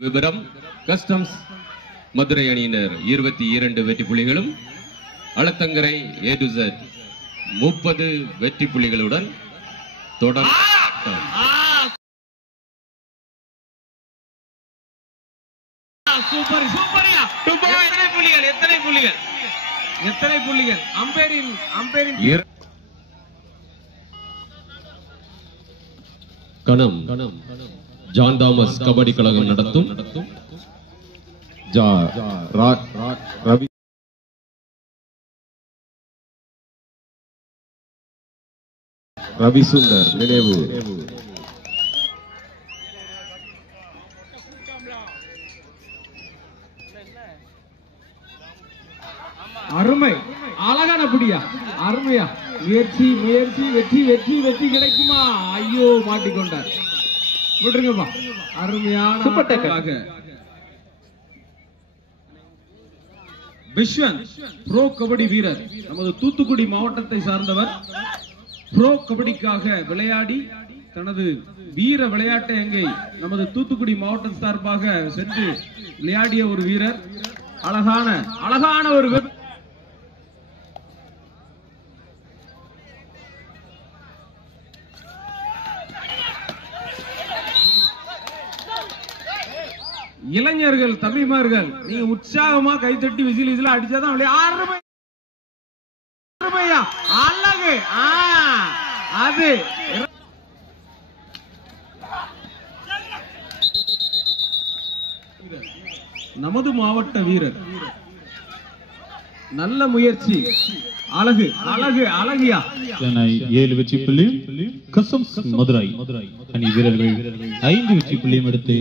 விபரம் கஸ்டம்ஸ் மதுரை அணியினர் 22 வெற்றி புள்ளிகளும், அளத்தங்கரை A to Z 30 வெற்றி புள்ளிகளுடன் தொடர். சூப்பர் சூப்பர்யா. எத்தனை புள்ளிகள் அம்பேரின் கணம் ஜான் தாமஸ் கபடி கழகம் நடத்தும் ரவி சுந்தர் நினைவு அருமை, அழகான புடியா, அருமையா. முயற்சி முயற்சி, வெற்றி வெற்றி வெற்றி கிடைக்குமா? ஐயோ, மாட்டிக்கொண்டார். விட்டுருங்கப்பா. அருமையான விஸ்வன் ப்ரோ கபடி வீரர், நமது தூத்துக்குடி மாவட்டத்தை சார்ந்தவர். ப்ரோ கபடிக்காக விளையாடி தனது வீர விளையாட்டை அங்கே நமது தூத்துக்குடி மாவட்டம் சார்பாக சென்று விளையாடிய ஒரு வீரர். அழகான ஒரு இளைஞர்கள், தம்பிமார்கள், நீங்க உற்சாகமா கைத்தட்டி விசில் அடிச்சாதான் அழகு. அது நமது மாவட்ட வீரர். நல்ல முயற்சி, அழகியா. 7 வெற்றி புள்ளியும், கஸ்டம்ஸ் மதுரை அணி வீரர்கள் 5 வெற்றி புள்ளியும் எடுத்து